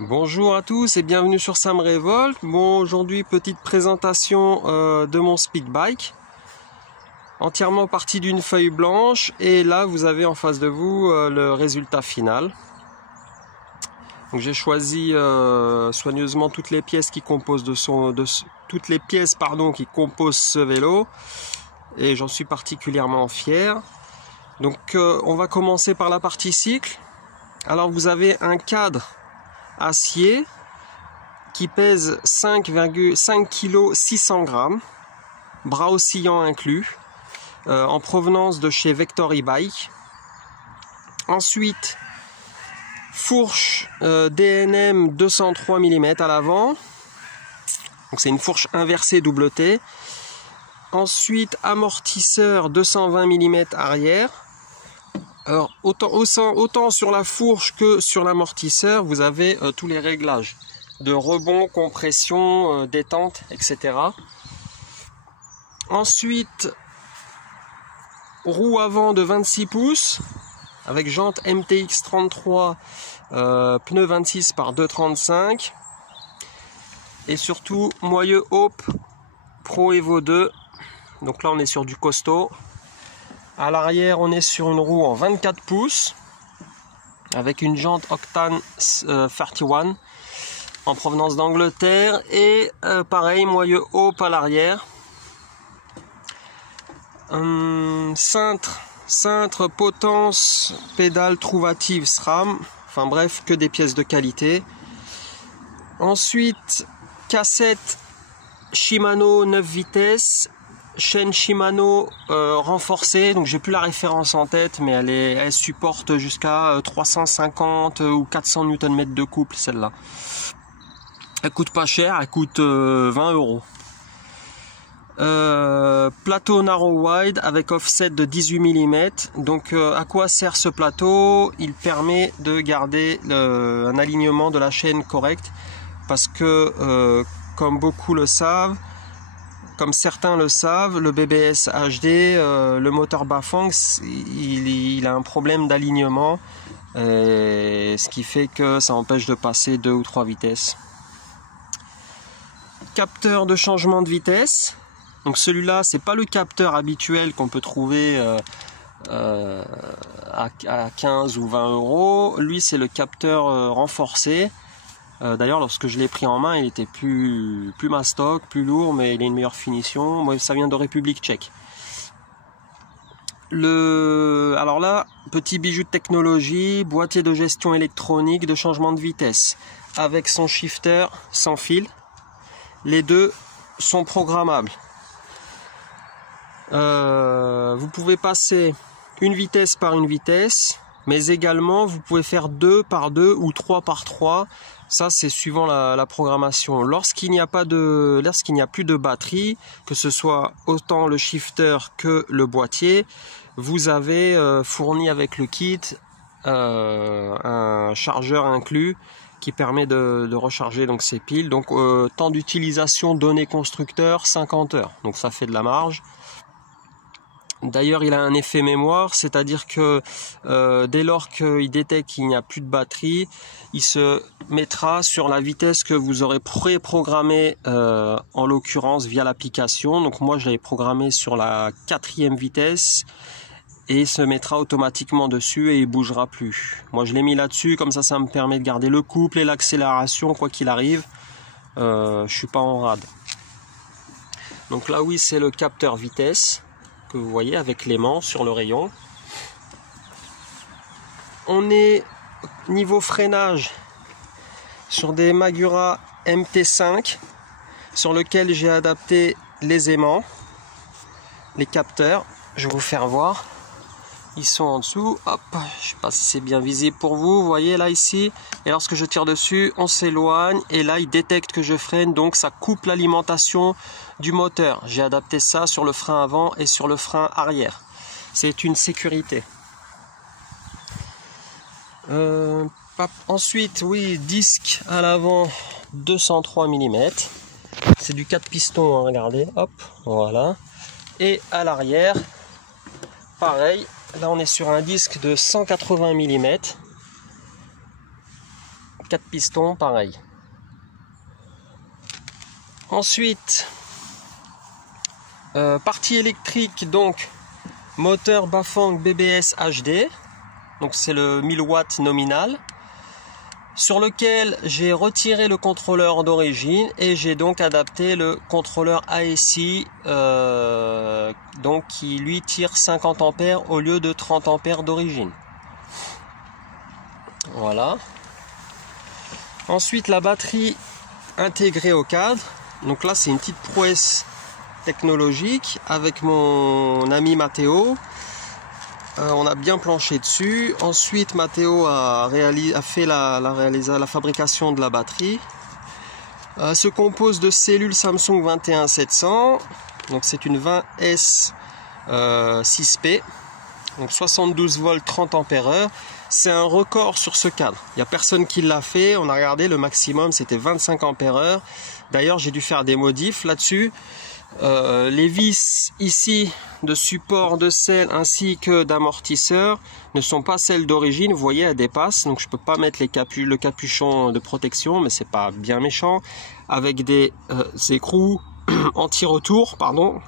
Bonjour à tous et bienvenue sur Sam Revolt. Bon, aujourd'hui petite présentation de mon Speedbike, entièrement parti d'une feuille blanche, et là vous avez en face de vous le résultat final. Donc j'ai choisi soigneusement toutes les pièces qui composent qui composent ce vélo, et j'en suis particulièrement fier. Donc on va commencer par la partie cycle. Alors vous avez un cadre acier qui pèse 5,5 kg 600 grammes, bras oscillants inclus, en provenance de chez Vectory Bike. Ensuite, fourche DNM 203 mm à l'avant, donc c'est une fourche inversée double T. Ensuite, amortisseur 220 mm arrière. Alors autant sur la fourche que sur l'amortisseur, vous avez tous les réglages de rebond, compression, détente, etc. Ensuite, roue avant de 26 pouces avec jante MTX 33, pneu 26 par 2,35 et surtout moyeu Hope Pro Evo 2. Donc là on est sur du costaud. À l'arrière, on est sur une roue en 24 pouces avec une jante Octane 31 en provenance d'Angleterre et pareil, moyeu Hope à l'arrière. Cintre, potence, pédale trouvative SRAM, enfin bref, que des pièces de qualité. Ensuite, cassette Shimano 9 vitesses. Chaîne Shimano renforcée, donc j'ai plus la référence en tête, mais elle supporte jusqu'à 350 ou 400 Nm de couple, celle-là. Elle coûte pas cher, elle coûte 20 euros. Plateau narrow wide avec offset de 18 mm. Donc à quoi sert ce plateau? Il permet de garder un alignement de la chaîne correct, parce que comme beaucoup le savent, comme certains le savent, le BBS HD, le moteur Bafang, il a un problème d'alignement, ce qui fait que ça empêche de passer 2 ou 3 vitesses. Capteur de changement de vitesse. Donc celui-là, c'est pas le capteur habituel qu'on peut trouver à 15 ou 20 euros. Lui, c'est le capteur renforcé. D'ailleurs, lorsque je l'ai pris en main, il était plus mastoc, plus lourd, mais il a une meilleure finition. Moi, ça vient de République tchèque. Alors là, petit bijou de technologie, boîtier de gestion électronique de changement de vitesse avec son shifter sans fil. Les deux sont programmables. Vous pouvez passer une vitesse par une vitesse, mais également vous pouvez faire 2 par 2 ou 3 par 3. Ça, c'est suivant la programmation. Lorsqu'il n'y a plus de batterie, que ce soit autant le shifter que le boîtier, vous avez fourni avec le kit un chargeur inclus qui permet de recharger donc ces piles. Donc temps d'utilisation donné constructeur 50 heures. Donc ça fait de la marge. D'ailleurs, il a un effet mémoire, c'est-à-dire que dès lors qu'il détecte qu'il n'y a plus de batterie, il se mettra sur la vitesse que vous aurez préprogrammée, en l'occurrence via l'application. Donc moi, je l'avais programmé sur la 4e vitesse et il se mettra automatiquement dessus et il bougera plus. Moi, je l'ai mis là-dessus, comme ça me permet de garder le couple et l'accélération quoi qu'il arrive. Je suis pas en rade. Donc là, oui, c'est le capteur vitesse que vous voyez avec l'aimant sur le rayon. On est niveau freinage sur des Magura MT5 sur lequel j'ai adapté les aimants, les capteurs. Je vais vous faire voir. Ils sont en dessous. Hop, je sais pas si c'est bien visible pour vous. Vous voyez là ici. Et lorsque je tire dessus, on s'éloigne et là il détecte que je freine, donc ça coupe l'alimentation du moteur. J'ai adapté ça sur le frein avant et sur le frein arrière. C'est une sécurité. Ensuite, oui, disque à l'avant 203 mm. C'est du 4 pistons, hein, regardez. Hop, voilà. Et à l'arrière, pareil. Là, on est sur un disque de 180 mm. 4 pistons, pareil. Ensuite, partie électrique, donc moteur Bafang BBS HD, donc c'est le 1000 watts nominal, sur lequel j'ai retiré le contrôleur d'origine et j'ai donc adapté le contrôleur ASI, donc qui lui tire 50 ampères au lieu de 30 ampères d'origine. Voilà. Ensuite, la batterie intégrée au cadre. Donc là, c'est une petite prouesse technologique avec mon ami Matteo. On a bien planché dessus. Ensuite, Matteo a fait la fabrication de la batterie. Se compose de cellules Samsung 21700. Donc c'est une 20S 6P. Donc 72 volts, 30 ampères heure. C'est un record sur ce cadre. Il n'y a personne qui l'a fait. On a regardé, le maximum c'était 25 ampères heure. D'ailleurs, j'ai dû faire des modifs là-dessus. Les vis ici de support de selle ainsi que d'amortisseur ne sont pas celles d'origine. Vous voyez, elles dépassent. Donc je peux pas mettre le capuchon de protection, mais c'est pas bien méchant. Avec des écrous anti-retour, pardon.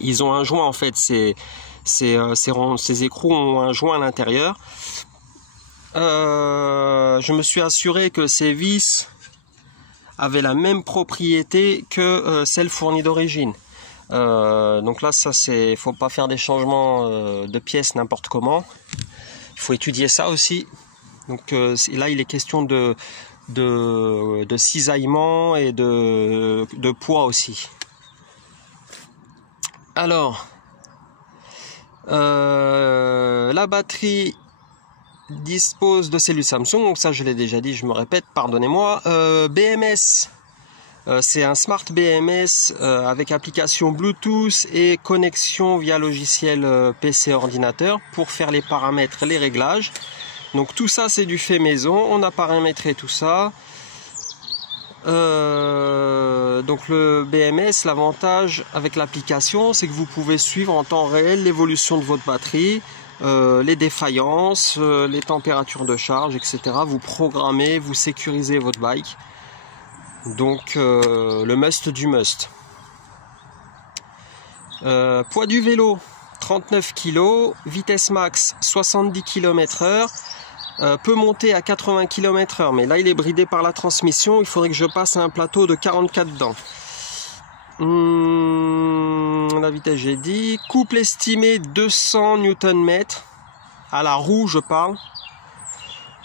Ils ont un joint en fait. Ces écrous ont un joint à l'intérieur. Je me suis assuré que ces vis avaient la même propriété que celles fournies d'origine. Donc là, faut pas faire des changements de pièces n'importe comment. Il faut étudier ça aussi. Donc là, il est question de cisaillement et de poids aussi. Alors, la batterie dispose de cellules Samsung, donc ça je l'ai déjà dit, je me répète, pardonnez-moi. BMS, c'est un smart BMS avec application Bluetooth et connexion via logiciel PC ordinateur pour faire les paramètres, les réglages. Donc tout ça c'est du fait maison, on a paramétré tout ça. Donc le BMS, l'avantage avec l'application, c'est que vous pouvez suivre en temps réel l'évolution de votre batterie, les défaillances, les températures de charge, etc. Vous programmez, vous sécurisez votre bike. Donc le must du must. Poids du vélo 39 kg, vitesse max 70 km/h. Peut monter à 80 km/h, mais là il est bridé par la transmission, il faudrait que je passe à un plateau de 44 dents. La vitesse j'ai dit, couple estimé 200 Nm, à la roue je parle.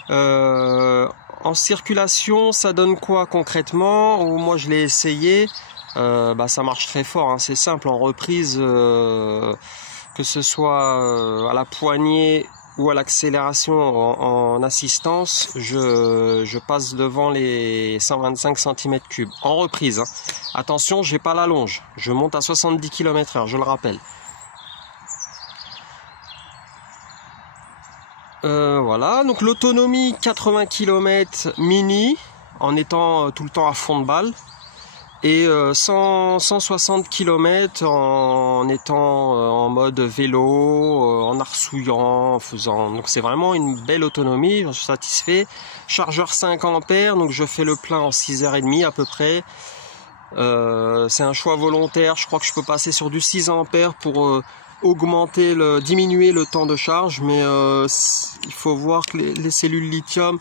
En circulation ça donne quoi concrètement? Moi je l'ai essayé, ça marche très fort, hein. C'est simple, en reprise, que ce soit à la poignée ou à l'accélération en assistance, je passe devant les 125 cm3 en reprise, hein. Attention, j'ai pas la longe, je monte à 70 km/h, je le rappelle. Voilà, donc l'autonomie 80 km mini en étant tout le temps à fond de balle. Et 160 km en étant en mode vélo, en arsouillant, en faisant. Donc c'est vraiment une belle autonomie, j'en suis satisfait. Chargeur 5 ampères, donc je fais le plein en 6h30 à peu près. C'est un choix volontaire, je crois que je peux passer sur du 6 ampères pour diminuer le temps de charge, mais il faut voir que les cellules lithium,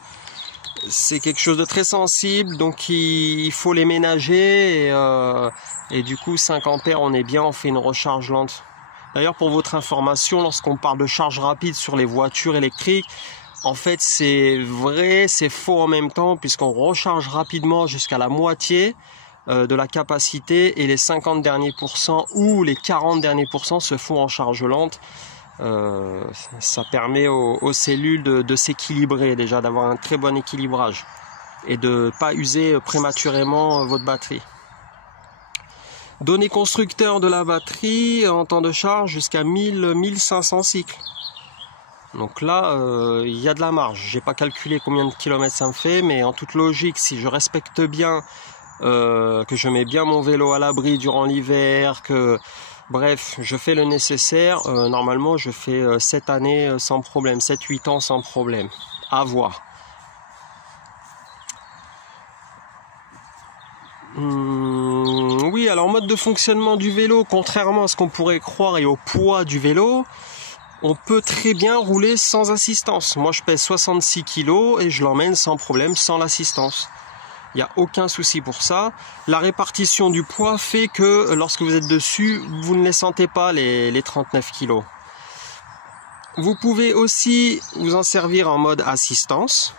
c'est quelque chose de très sensible, donc il faut les ménager et du coup 5 ampères on est bien, on fait une recharge lente. D'ailleurs, pour votre information, lorsqu'on parle de charge rapide sur les voitures électriques, en fait c'est vrai, c'est faux en même temps, puisqu'on recharge rapidement jusqu'à la moitié de la capacité et les 50 derniers pourcents ou les 40 derniers pourcents se font en charge lente. Ça permet aux cellules de s'équilibrer, déjà d'avoir un très bon équilibrage et de ne pas user prématurément votre batterie. Données constructeur de la batterie en temps de charge jusqu'à 1500 cycles. Donc là, il y a de la marge. J'ai pas calculé combien de kilomètres ça me fait, mais en toute logique, si je respecte bien, que je mets bien mon vélo à l'abri durant l'hiver, bref, je fais le nécessaire. Normalement, je fais 7 années sans problème, 7-8 ans sans problème. À voir. Oui, alors mode de fonctionnement du vélo, contrairement à ce qu'on pourrait croire et au poids du vélo, on peut très bien rouler sans assistance. Moi je pèse 66 kg et je l'emmène sans problème, sans l'assistance. Il n'y a aucun souci pour ça. La répartition du poids fait que lorsque vous êtes dessus, vous ne les sentez pas les 39 kg. Vous pouvez aussi vous en servir en mode assistance,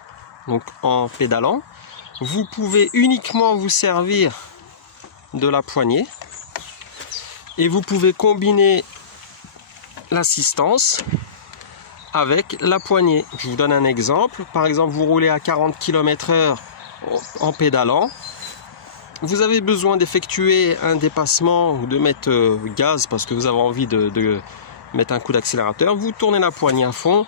donc en pédalant. Vous pouvez uniquement vous servir de la poignée et vous pouvez combiner l'assistance avec la poignée. Je vous donne un exemple. Par exemple, vous roulez à 40 km/h en pédalant. Vous avez besoin d'effectuer un dépassement ou de mettre gaz parce que vous avez envie de mettre un coup d'accélérateur. Vous tournez la poignée à fond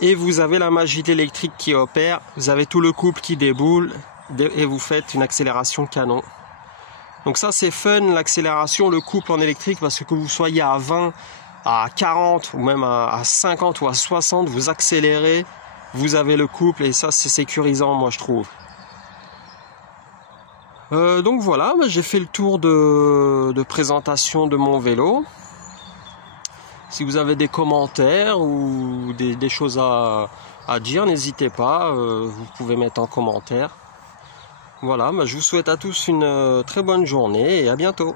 et vous avez la magie électrique qui opère. Vous avez tout le couple qui déboule et vous faites une accélération canon. Donc ça c'est fun, l'accélération, le couple en électrique, parce que vous soyez à 20, à 40 ou même à 50 ou à 60, vous accélérez, vous avez le couple et ça c'est sécurisant, moi je trouve. Donc voilà, j'ai fait le tour de présentation de mon vélo. Si vous avez des commentaires ou des choses à dire, n'hésitez pas, vous pouvez mettre en commentaire. Voilà, je vous souhaite à tous une très bonne journée et à bientôt.